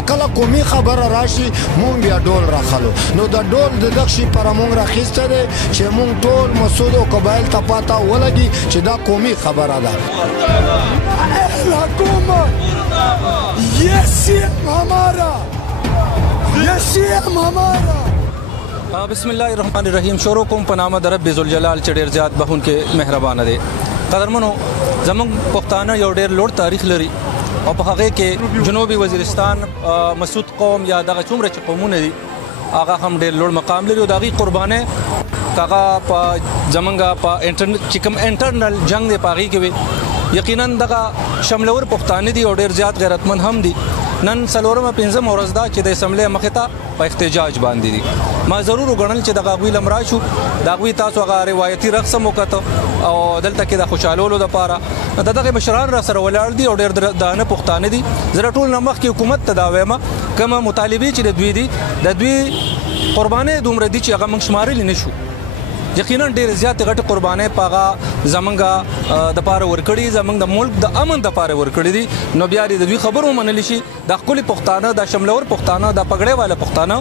چې کله قومي خبره راشي مونږ بیا ډول راخلو نو د ډول د دغه شي پر مونږ راخیسته دی چې مونږ ټول مسعود او قبایل ته پاته ولګي چې دا قومي خبره ده حکومت یہ سیم ہمارا بسم الله الرحمن الرحیم شروع کوم په نام د رب ذوالجلال چې ډېر زیات بخون کې مهربان دی قدرمنو زمونږ پښتانه یو ډېر لوړ تاریخ لري او په هغه کې جنوبي وزیرستان مسعود قوم یا دغه څومره چې قومونه دي هغه هم ډېر لوړ مقام لري او د هغې قربانۍ هغه په زمونږ په چې کوم انټرنل جنګ دی په هغې کې وي یقینا دغه شملور پښتانه دي او ډېر زیات غیرتمند هم دي نن څلورمه پنځمه ورځ ده چې د اسمبلۍ مخې ته په احتجاج باندې دي ما ضرور وګڼل چې دغه هغوی لم راشو د هغوی تاسو هغه روایتي رقص هم وکته او دلته کې د خوشحالولو دپاره د دغې مشران را سره ولاړ دي او ډېر دانه پښتانه دي زه د ټول نه مخکې حکومت ته دا وایم کومه مطالبې چې د دوی دي د دوی قربانۍ دومره دي چې هغه موږ شمارلی نه شو یقینا ډېر زیاتې غټې قربانۍ په هغه زمونږ دپاره ورکړي زمونږ د ملک د امن دپاره ورکړي دي نو بیا د دوی خبر ومنلی شي د ښکلي پښتانه د شملور پښتانه د پګړۍ والا پښتانه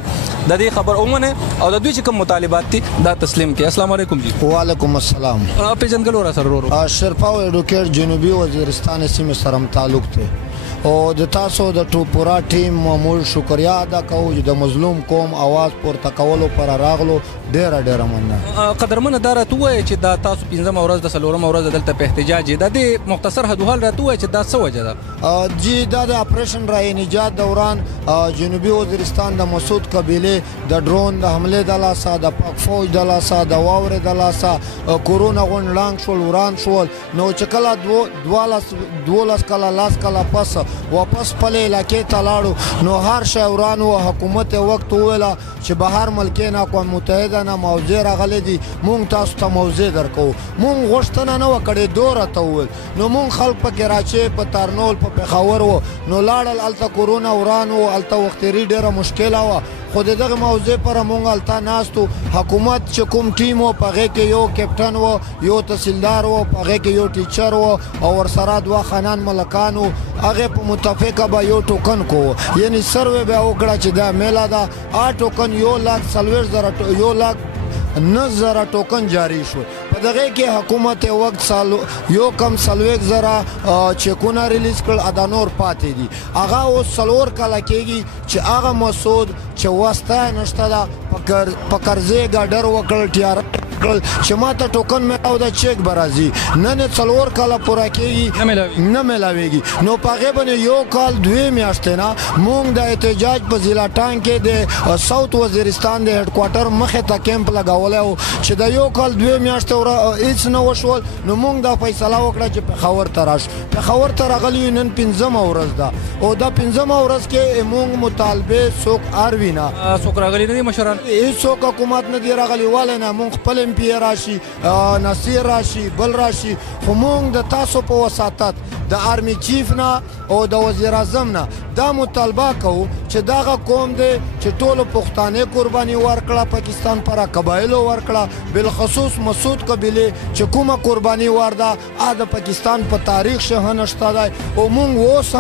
د دې خبر ومنې او د دوی چې کوم مطالبات دي دا تسلیم کړي السلام علیکم جی وعلیکم السلام پیژندګلو را سره ورو اشرفاو ایډوکیټ جنوبي وزیرستان سیمې سره تعلق دی او د تاسو د پورا ټیم معمول شکریا ادا کوو چې د مظلوم قوم आवाज پورته کولو پر راغلو ډیره مننه قدرمنه دا راته ووایه چې دا تاسو پنځمه ورځ د څلورمه ورځ دلته په احتجاج د دې مختصر حدوحال راته ووایه چې دا څه وجه ده جی دا د اپریشن رای نجات دوران جنوبي وزیرستان د مسعود قبیلې د ډرون د حملې د لاسه د پاک فوج د لاسه د واورې د لاسه کورونا غونډ لاندې شول وران شول نو چې کله 12 کاله لاس کاله پس واپس پلې علاقې ته لاړو نو هر شی وران و حکومت وخت وویله چې بهر ملکې نه اقوام متحده نه موضوع راغلی دي مونږ تاسو ته موضوع درکوو مونږ غوښتنه نه وه کړې دوه راته وویل نو مونږ خلک په کراچۍ په ترنول په پېښور و نو لاړل هلته کورونا وران و هلته وختیري ډېره مشکله وه خو د دغه موضوع پر مونږ هلته ناستو حکومت چې کوم ټیم و په هغې کې یو کیپټن و یو تحصیلدار و په هغې کې یو ټیچر و او ورسره دوه خانان ملکان و هغې په متفقه به یو ټوکن کو یعنی سروې به وکړه چې دا میله ده ټوکن 1,40,000 ټوکن جاری شو په دغه کې حکومت وخت یو کم 40,000 چیکونه ریلیز کړل ادا نور پاتې دي هغه اوس 4 کاله کېږي چې هغه مسعود چې واسطه نشته ده په قرضې ګاډر وکړل ټیار چې ما ته ټوکن میلاو د چیک به راځي نن 4 کاله پوره کېږي نه میلاویږي نو په هغې باندې یو کال 2 میاشتې نه مونږ د احتجاج په ضلع ټانګ کې د ساوت وزیرستان د هډ کوارټر مخې ته کیمپ لګولی و چې د یو کال 2 میاشتې هېڅ نه وشول نو مونږ دا فیصله وکړه چې پېښور ته راشو پېښور ته راغلي یو نن 5مه ورځ ده او دا 5مه ورځ کې مونږ مطالبې څوک اروي نه څوک راغلي نه دي مشران هېڅوک حکومت نه دی راغلی ولې نه مونږ خپل پی راشي نصیر راشي بل راشي خو مونږ د تاسو په وساطت د آرمی چیف نه او د وزیر اعظم نه دا مطالبه کوو چې دغه قوم دی چې ټولو پښتانه قرباني ورکړه پاکستان پر قبایلو ورکړه بالخصوص مسعود قبیلې چې کومه قرباني ورده د پاکستان په تاریخ شه نشته دی او مونږ اوس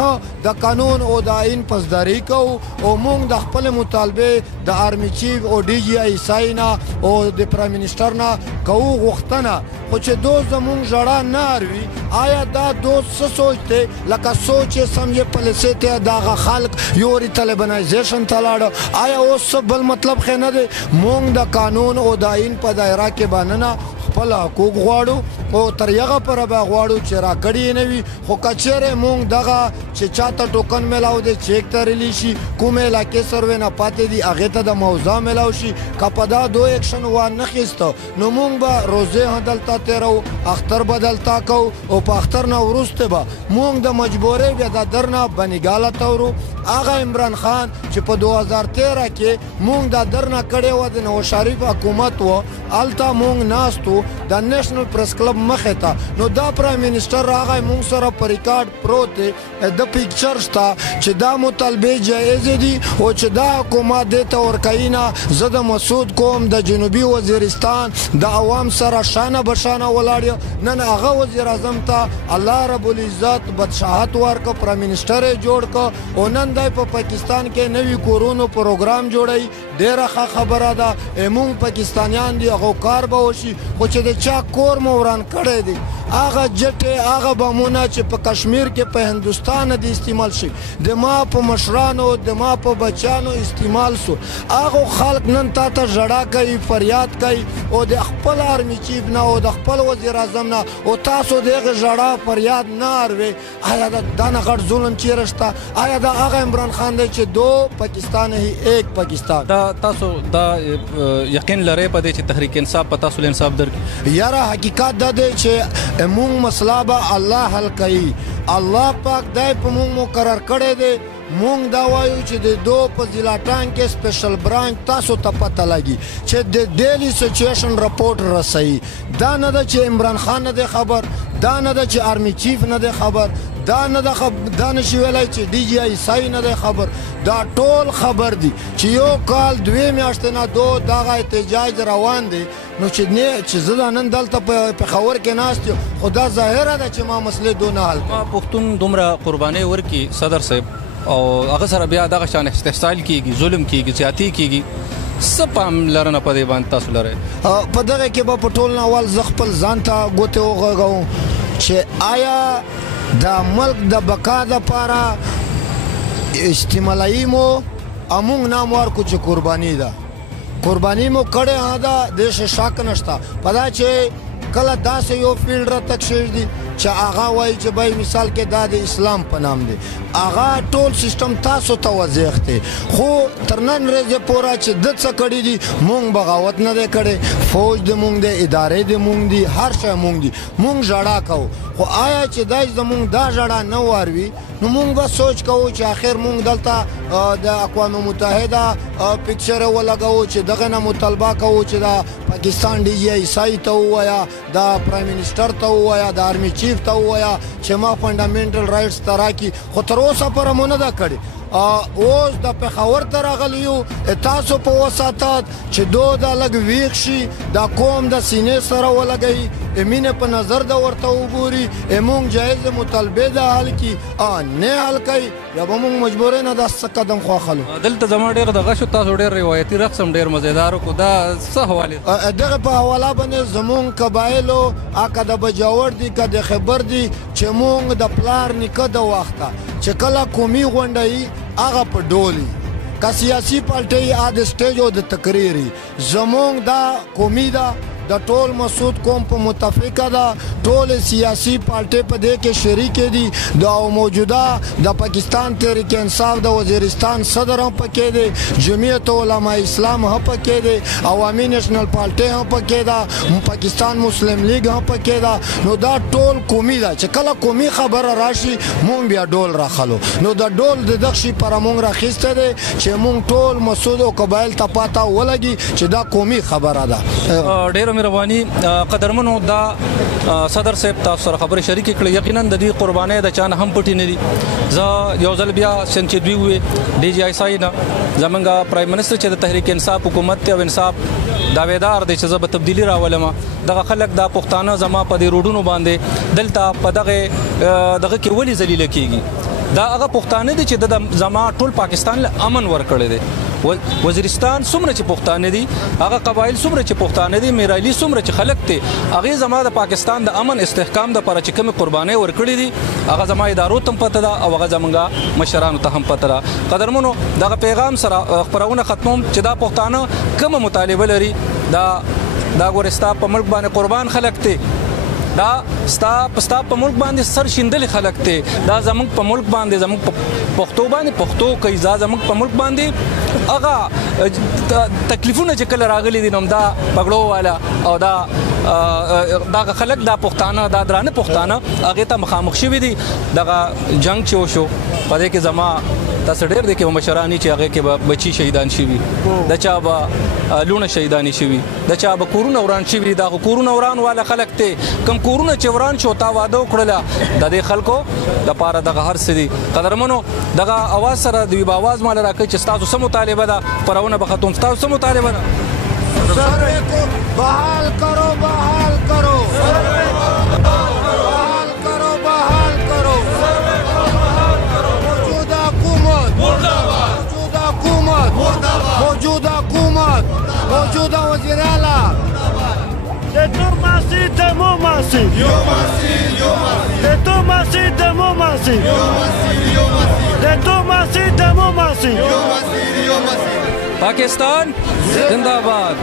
د قانون او د آئین پاسداري کوو او مونږ د خپل مطالبه د آرمی چیف او ډي جي آی سای نه او د پرایم منسٹر نه کوو غوښتنه خو چې دوست زمونږ ژړا نه اروي آیا دا دوست څه سوچ دی لکه سوچ یې سمجې پالیسۍ ته دغه خلک یوري طالبانایزیشن ته لاړه آیا اوس څه بل مطلب خې نه دی مونږ د قانون او د آئین په دایره کې باندې نه خپل حقوق غواړو او تر هغه پره به غواړو چې راکړي یې نه وي خو که چیرې مونږ دغه چې چاته ټوکن میلاو دی چیک ته ریلیز شي کومې علاقې سروې نه پاتې دي هغې ته د موضوع میلاو شي که په دا دو ایکشن وانخیسته نو مونږ به روزې دلته تېرو اختر به دلته کوو او په اختر نه وروسته به مونږ د مجبورۍ بیا د در نه بنګاله ته ورو هغه عمران خان چې په 2013 کې مونږ دا در نه کړې وه د نواز شریف حکومت و هلته مونږ ناست و د نېشنل پریس کلب مخې ته نو دا پرایم منسټر راغی مونږ سره په ریکارډ پروت دی د پکچر شته چې دا مطالبې جایزې دي او چې دا حکومت دې ته ورکوي نه زه د مسعود کوم د جنوبي وزیرستان د عوام سره شانه بشانه ولاړ نن هغه وزیر اعظم ته الله رب العزت بدشاهت ورکړ پرایم منسټر یې جوړ کړ او نن دی په پاکستان کې نوي کورونو پروګرام جوړوي ډېره ښه خبره ده مونږ پاکستانیان دي هغو کار به وشي خو چې د چا کور مو وران کړی دی هغه جټې هغه بمونه چې په کشمیر کې په هندوستان دي استعمال شي د ما په مشرانو د ما په بچانو استعمال سو هغه خلک نن تا ته ژړا کوي فریاد کوي او د خپل آرمي چیف نه او د خپل وزیر اعظم نه او تاسو دغه ژړا فریاد نه اروي آیا دا نه غټ ظلم چیرې شته آیا دا هغه عمران خان دی چې دو پاکستان هی ایک پاکستان دا تاسو دا یقین لرئ په دې چې تحریک انصاف په تاسو له انصاف درکړي یاره حقیقت دا دی چې مونږ مسله به الله حل کوي الله پاک دای په مونږ مقرر کړی دی مونږ دا وایو چې د دو په ضلع ټانګ کې سپیشل برانچ تاسو ته پته لګي چې د ډیلی سچویشن رپورټ رسوي دا نه ده چې عمران خان نه دی خبر دا نه ده چې آرمی چیف نه دی خبر دا نشي ویلای چې ډي جی آی سای نه دی خبر دا ټول خبر دي چې یو کال 2 میاشتې نه دغه احتجاج روان دی نو چې زه نن دلته په پېښور کې ناست یم خو دا ظاهره ده چې ما مسلې دونه حل پښتون دومره قربانۍ ورکړي صدر صاحب او هغه سره بیا دغه شان استحصال کیږي ظلم کیږي زیاتی کیږي څه پاملرنه په دې باندې تاسو لرئ په دغه کې به په ټول اول زه خپل ځان ته ګوتې وغږوم چې آیا د ملک د بقا دپاره اجتماعي مو امونږ نام ورکو چې قرباني ده قرباني مو کړې ده د شک نشته په دا چې کله داسې یو فیلډ را تک شوی دی چې هغه وایي چې بای مثال کې دا د اسلام په نام دی هغه ټول سیستم تاسو ته وضیح دی خو تر نن ورځې پوره چې د څه کړي دي مونږ بغاوت نه دی کړی فوج د مونږ دی ادارې د مونږ دي هر شی مونږ دي مونږ ژړا کوو خو آیا چې دا زمونږ دا ژړا نه واروي نو مونږ به سوچ کوو چې آخر مونږ دلته د اقوام متحده پکچر ولګوو چې دغه نه مطالبه کوو چې دا پاکستان ډي جی آی سای ته ووایه دا پرایم منسټر ته ووایه د آرمی چیف ته ووایه چې ما فنډامنټل رایټس ته راکړي خو تر اوسه پوره مو نه ده کړې اوس د پېښور ته راغلی یو تاسو په وساتات چې دا لږ ویښ شي دا قوم د سینې سره ولګوي مینې په نظر د ورته وګوري مونږ جایز مطالبې د حل کړي نه حل کوي یا به مونږ مجبورې نه دا څه قدم خواخلو دلته زما ډېر دغه شو تاسو ډېر روایتي رقص هم ډېر مزیدار وکړو دا څه حوالې دغه په حواله باندې زمونږ قبایلو که د بجاور دي که د خیبر دي چې مونږ د پلار نیکه د وخته چې کله قومي غونډه هغه په ډولي که سیاسي پارټۍ د سټیج او د تقریر زمونږ دا قومي ده د ټول مسعود قوم په متفقه ده ټول سیاسي پارټۍ په دې کې شریک دي د موجوده د پاکستان تحریک انصاف د وزیرستان صدر هم پکې دی جمعیت علماء اسلام هم پکې دی عوامي نیشنل پارټۍ هم پکې ده پاکستان مسلم لیگ هم پکې ده نو دا ټول قومي ده چې کله قومي خبره راشي مونږ بیا ډول راخلو نو د ډول د دغه شي پر مونږ راخیسته دی چې مونږ ټول مسعود او قبایل ته پاته ولګي چې دا قومي خبره ده ډېر مهرباني قدرمنو دا صدر صاحب تاسو سره خبرې شریکې کړې یقینا د دې قربانۍ د چا نه هم پټې نه دي زه یو ځل بیا څنګه چې دوی وې ډي جی آی سای نه زمونږ پرایم منسټر چې د تحریک انصاف حکومت دی او انصاف دعویدار دی چې زه به تبدیلي راولم دغه خلک دا پښتانه زما په دې روډونو باندې دلته په دغه کې ولې ذلیله کیږي دا هغه پښتانه دي چې د زما ټول پاکستان له امن ورکړی دی وزیرستان څومره چې پښتانه دي هغه قبایل څومره چې پښتانه دي میرایلی څومره چې خلک دي هغه زما د پاکستان د امن استحکام د لپاره چې کوم قربانۍ ورکړي دي هغه زما ادارو ته پته ده او هغه زمونږ مشرانو ته هم پته ده قدرمنو دغه پیغام سره خبرونه ختموم چې دا پښتانه کومه مطالبه لري دا ګورستا په ملک باندې قربان خلک دي دا ستا په ملک باندې سر شیندل خلک ته دا زمونږ په ملک باندې زمونږ په پښتو باندې پښتو کوي زمونږ په ملک باندې هغه تکلیفونه چې کله راغلي دي نو دا پګړو والا او دا خلک دا پښتانه دا درانه پښتانه هغه ته مخامخ شوي دي دغه جنگ چې وشو په دې کې زما تاسو ډېر دي کې مشرانی چې هغه کې به بچي شهیدان شي د چا به لونه شهیدانی شي د چا به کورونه وران شي دا کورونه وران والا خلک ته کم کورونه چې وران شو تا واده وکړه د دې خلکو د پاره دغه هر څه دي قدرمنو دغه اواز سره دوی به اواز مال راکړي چې تاسو سم مطالبه ده پرونه به ختم تاسو سم مطالبه ده سروے کو بحال کرو بحال کرو بحال کرو بحال کرو موجودہ حکومت موجودہ حکومت موجودہ حکومت موجودہ وزیر اعلیٰ De tu masi, de mu masi. Yo masi, yo masi. De tu masi, de mu masi. Yo masi, yo masi. De tu masi, de mu masi. Yo masi, yo masi. Pakistan जिंदाबाद।